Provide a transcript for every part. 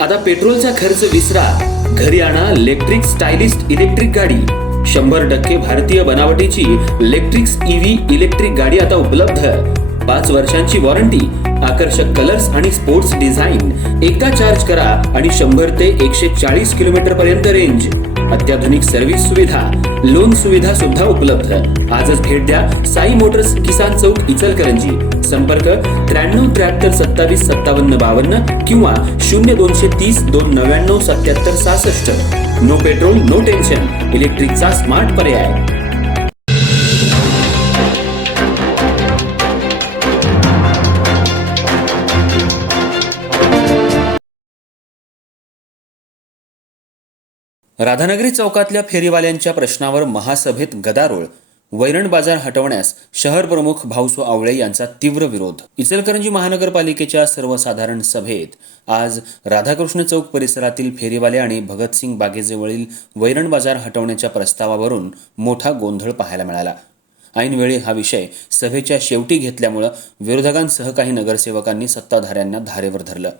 आता पेट्रोलचा खर्च विसरा, घरी आणा इलेक्ट्रिक स्टायलिस्ट इलेक्ट्रिक गाडी। 100% भारतीय बनावटीची इलेक्ट्रिक्स ईव्ही इलेक्ट्रिक गाडी आता उपलब्ध। 5 वर्षांची वॉरंटी, आकर्षक कलर्स आणि स्पोर्ट्स डिझाइन। एकदा चार्ज करा आणि 100 ते 140 किलोमीटर पर्यंत रेंज। अत्याधुनिक सर्व्हिस सुविधा, लोन सुविधा सुद्धा उपलब्ध। आजच भेट द्या साई मोटर्स, किसान चौक, इचलकरंजी। संपर्क 93 73 27 57 52 किंवा 0230 299 77 66। नो पेट्रोल नो टेन्शन, इलेक्ट्रिकचा स्मार्ट पर्याय। राधानगरी चौकातल्या फेरीवाल्यांच्या प्रश्नावर महासभेत गदारोळ। वैरण बाजार हटवण्यास शहर प्रमुख भाऊसो आवळे यांचा तीव्र विरोध। इचलकरंजी महानगरपालिकेच्या सर्वसाधारण सभेत आज राधाकृष्ण चौक परिसरातील फेरीवाले आणि भगतसिंग बागेजवळील वैरण बाजार हटवण्याच्या प्रस्तावावरून मोठा गोंधळ पाहायला मिळाला। ऐनवेळी हा विषय सभेच्या शेवटी घेतल्यामुळे विरोधकांसह काही नगरसेवकांनी सत्ताधाऱ्यांना धारेवर धरलं।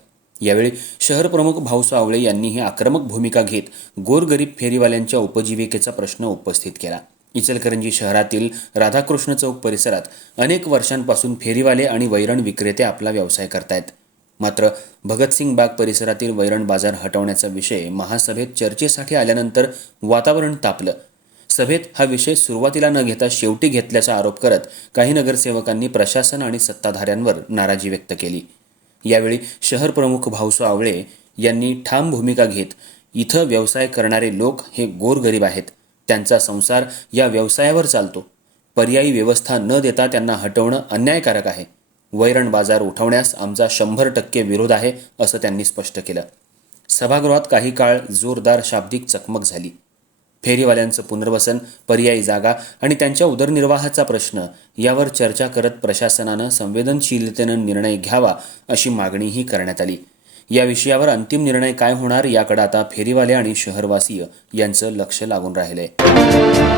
यावेळी शहर प्रमुख भाऊसो आवळे यांनीही आक्रमक भूमिका घेत गोरगरीब फेरीवाल्यांच्या उपजीविकेचा प्रश्न उपस्थित केला। इचलकरंजी शहरातील राधाकृष्ण चौक परिसरात अनेक वर्षांपासून फेरीवाले आणि वैरण विक्रेते आपला व्यवसाय करतायत। मात्र भगतसिंग बाग परिसरातील वैरण बाजार हटवण्याचा विषय महासभेत चर्चेसाठी आल्यानंतर वातावरण तापलं। सभेत हा विषय सुरुवातीला न घेता शेवटी घेतल्याचा आरोप करत काही नगरसेवकांनी प्रशासन आणि सत्ताधाऱ्यांवर नाराजी व्यक्त केली। यावेळी शहर प्रमुख भाऊसो आवळे यांनी ठाम भूमिका घेत, इथं व्यवसाय करणारे लोक हे गोरगरीब आहेत, त्यांचा संसार या व्यवसायावर चालतो। पर्यायी व्यवस्था न देता त्यांना हटवणं अन्यायकारक आहे। वैरण बाजार उठवण्यास आमचा 100% विरोध आहे, असं त्यांनी स्पष्ट केलं। सभागृहात काही काळ जोरदार शाब्दिक चकमक झाली। फेरीवाल्यांचं पुनर्वसन, पर्यायी जागा आणि त्यांच्या उदरनिर्वाहाचा प्रश्न यावर चर्चा करत प्रशासनानं संवेदनशीलतेनं निर्णय घ्यावा अशी मागणीही करण्यात आली। या विषयावर अंतिम निर्णय काय होणार याकडे आता फेरीवाले आणि शहरवासीय यांचं लक्ष लागून राहिलंय।